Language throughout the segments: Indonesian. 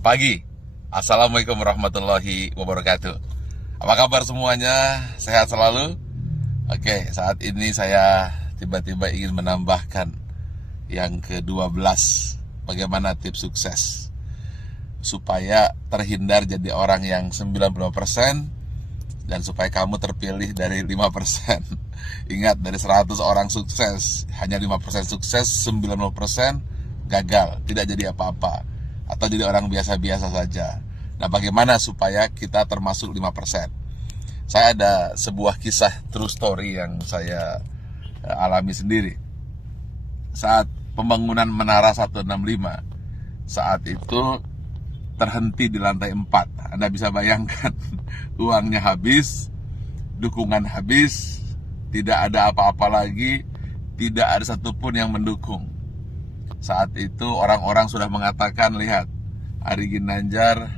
pagi. Assalamualaikum warahmatullahi wabarakatuh. Apa kabar semuanya? Sehat selalu? Oke, saat ini saya tiba-tiba ingin menambahkan yang ke-12. Bagaimana tips sukses supaya terhindar jadi orang yang 95% dan supaya kamu terpilih dari 5%. Ingat, dari 100 orang sukses, hanya 5% sukses, 90% gagal, tidak jadi apa-apa, atau jadi orang biasa-biasa saja. Nah, bagaimana supaya kita termasuk 5%? Saya ada sebuah kisah true story yang saya alami sendiri. Saat pembangunan Menara 165, saat itu terhenti di lantai 4. Anda bisa bayangkan, uangnya habis, dukungan habis, tidak ada apa-apa lagi, tidak ada satupun yang mendukung. Saat itu orang-orang sudah mengatakan, lihat, Ari Ginanjar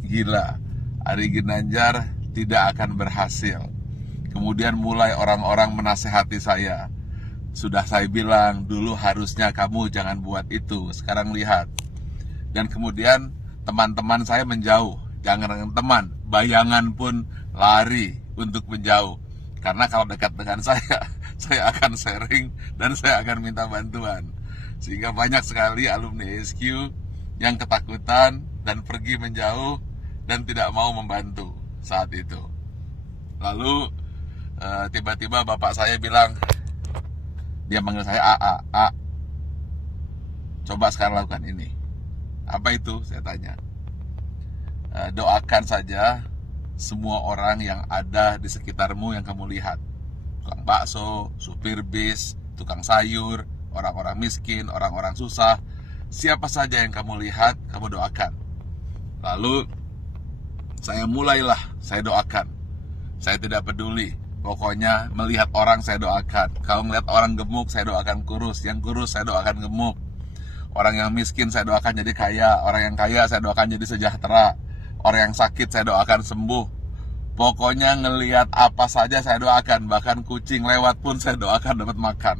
gila, Ari Ginanjar tidak akan berhasil. Kemudian mulai orang-orang menasehati saya. Sudah saya bilang, dulu harusnya kamu jangan buat itu, sekarang lihat. Dan kemudian teman-teman saya menjauh. Jangan dengan teman, bayangan pun lari untuk menjauh. Karena kalau dekat dengan saya akan sharing dan saya akan minta bantuan. Sehingga banyak sekali alumni SQ yang ketakutan dan pergi menjauh dan tidak mau membantu saat itu. Lalu tiba-tiba bapak saya bilang, dia manggil saya A, coba sekarang lakukan ini. Apa itu? Saya tanya. Doakan saja semua orang yang ada di sekitarmu yang kamu lihat. Tukang bakso, supir bis, tukang sayur, orang-orang miskin, orang-orang susah. Siapa saja yang kamu lihat, kamu doakan. Lalu saya doakan. Saya tidak peduli. Pokoknya melihat orang saya doakan. Kalau melihat orang gemuk, saya doakan kurus. Yang kurus saya doakan gemuk. Orang yang miskin saya doakan jadi kaya. Orang yang kaya saya doakan jadi sejahtera. Orang yang sakit saya doakan sembuh. Pokoknya ngelihat apa saja saya doakan. Bahkan kucing lewat pun saya doakan dapat makan.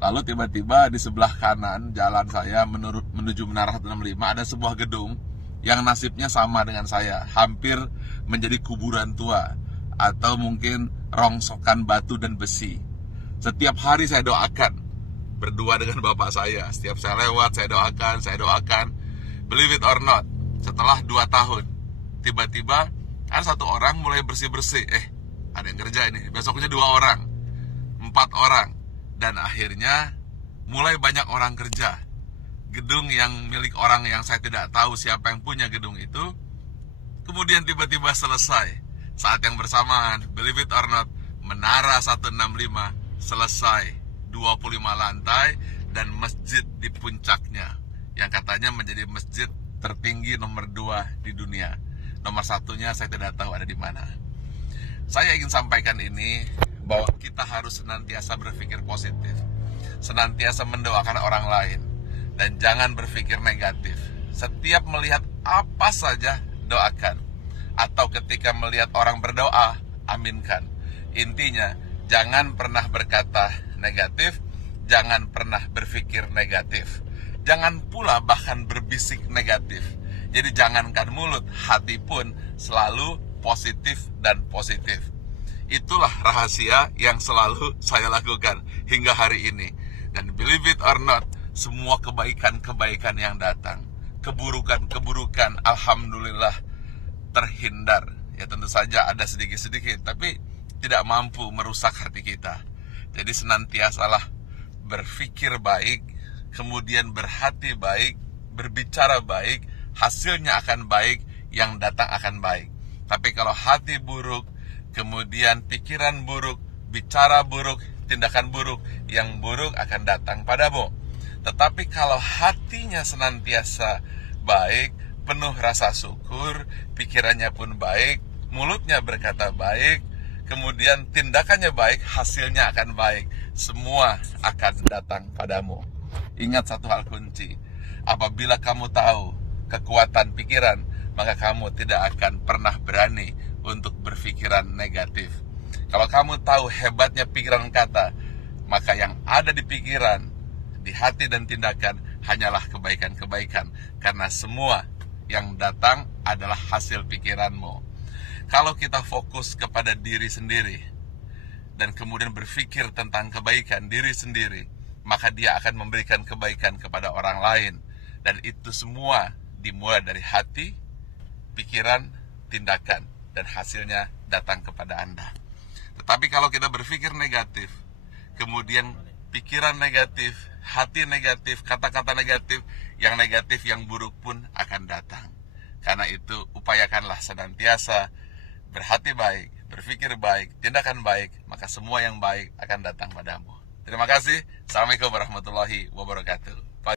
Lalu tiba-tiba di sebelah kanan jalan saya menuju Menara 165 ada sebuah gedung yang nasibnya sama dengan saya. Hampir menjadi kuburan tua. Atau mungkin rongsokan batu dan besi. Setiap hari saya doakan. Berdua dengan bapak saya. Setiap saya lewat, saya doakan. Believe it or not, setelah 2 tahun, tiba-tiba ada satu orang mulai bersih-bersih. Ada yang kerja ini. Besoknya 2 orang, 4 orang. Dan akhirnya mulai banyak orang kerja. Gedung yang milik orang yang saya tidak tahu siapa yang punya gedung itu, kemudian tiba-tiba selesai. Saat yang bersamaan, believe it or not, Menara 165 selesai. 25 lantai dan masjid di puncaknya yang katanya menjadi masjid tertinggi nomor 2 di dunia. Nomor 1-nya saya tidak tahu ada di mana. Saya ingin sampaikan ini bahwa kita harus senantiasa berpikir positif, senantiasa mendoakan orang lain, dan jangan berpikir negatif. Setiap melihat apa saja doakan, atau ketika melihat orang berdoa, aminkan. Intinya, jangan pernah berkata negatif, jangan pernah berpikir negatif. Jangan pula bahkan berbisik negatif. Jadi jangankan mulut, hati pun selalu positif dan positif. Itulah rahasia yang selalu saya lakukan hingga hari ini. Dan believe it or not, semua kebaikan-kebaikan yang datang, keburukan-keburukan, alhamdulillah terhindar. Ya tentu saja ada sedikit-sedikit, tapi tidak mampu merusak hati kita. Jadi senantiasalah berpikir baik, kemudian berhati baik, berbicara baik, hasilnya akan baik, yang datang akan baik. Tapi kalau hati buruk, kemudian pikiran buruk, bicara buruk, tindakan buruk, yang buruk akan datang padamu. Tetapi kalau hatinya senantiasa baik, penuh rasa syukur, pikirannya pun baik, mulutnya berkata baik, kemudian tindakannya baik, hasilnya akan baik. Semua akan datang padamu. Ingat satu hal kunci. Apabila kamu tahu kekuatan pikiran, maka kamu tidak akan pernah berani untuk berpikiran negatif. Kalau kamu tahu hebatnya pikiran kata, maka yang ada di pikiran, di hati dan tindakan hanyalah kebaikan-kebaikan. Karena semua yang datang adalah hasil pikiranmu. Kalau kita fokus kepada diri sendiri dan kemudian berpikir tentang kebaikan diri sendiri, maka dia akan memberikan kebaikan kepada orang lain. Dan itu semua dimulai dari hati, pikiran, tindakan, dan hasilnya datang kepada Anda. Tetapi kalau kita berpikir negatif, kemudian pikiran negatif, hati negatif, kata-kata negatif, yang buruk pun akan datang. Karena itu upayakanlah senantiasa berhati baik, berpikir baik, tindakan baik, maka semua yang baik akan datang padamu. Terima kasih. Assalamualaikum warahmatullahi wabarakatuh.